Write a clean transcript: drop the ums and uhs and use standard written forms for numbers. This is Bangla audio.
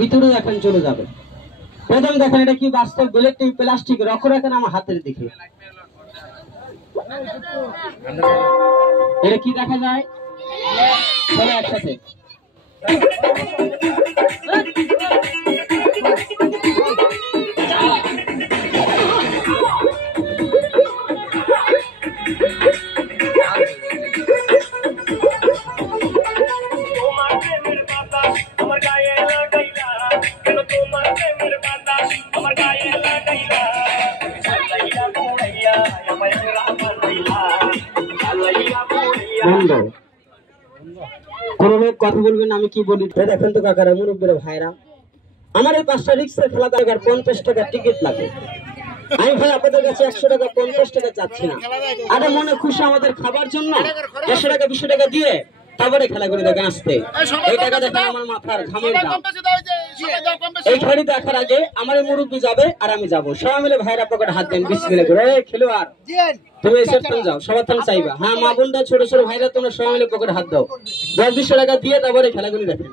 ভিতরে দেখেন চলে যাবে। প্রথম দেখেন এটা কি বাস্তব ইলেকট্রিক প্লাস্টিক, রক্ষ রাখেন আমার হাতের দিকে। এটা কি দেখা যায়? চলো একসাথে। কথা বলবেন আমি কি বলি দেখেন তো কাকারা, মুরব্বীরা, ভাইরা, আমার এই 5টা রিক্সা খেলা টাকার 50 টাকা টিকিট লাগে। আমি ভাই আপনাদের কাছে 100 টাকা 50 টাকা চাচ্ছি না, আরে মনে খুশি আমাদের খাবার জন্য 100 টাকা 200 টাকা দিয়ে তারপরে খেলা করে দেখেন আসতে। এই টাকা দেখেন আমার মাথার ঘামের দাম। এই খেলাটি দেখার আগে আমার মুরব্বী যাবে আর আমি যাবো, সবাই মিলে ভাইরা পকেটে হাত দেন, বিসমিল্লাহ করে খেলোয়াড় তুমি এসে যাও, সবার থান চাইবা। হ্যাঁ মা বোনরা ছোট ছোট ভাইরা তোমরা সবাই মিলে পকেটে হাত দাও, 10-200 টাকা দিয়ে তারপরে খেলাগুলি দেখেন।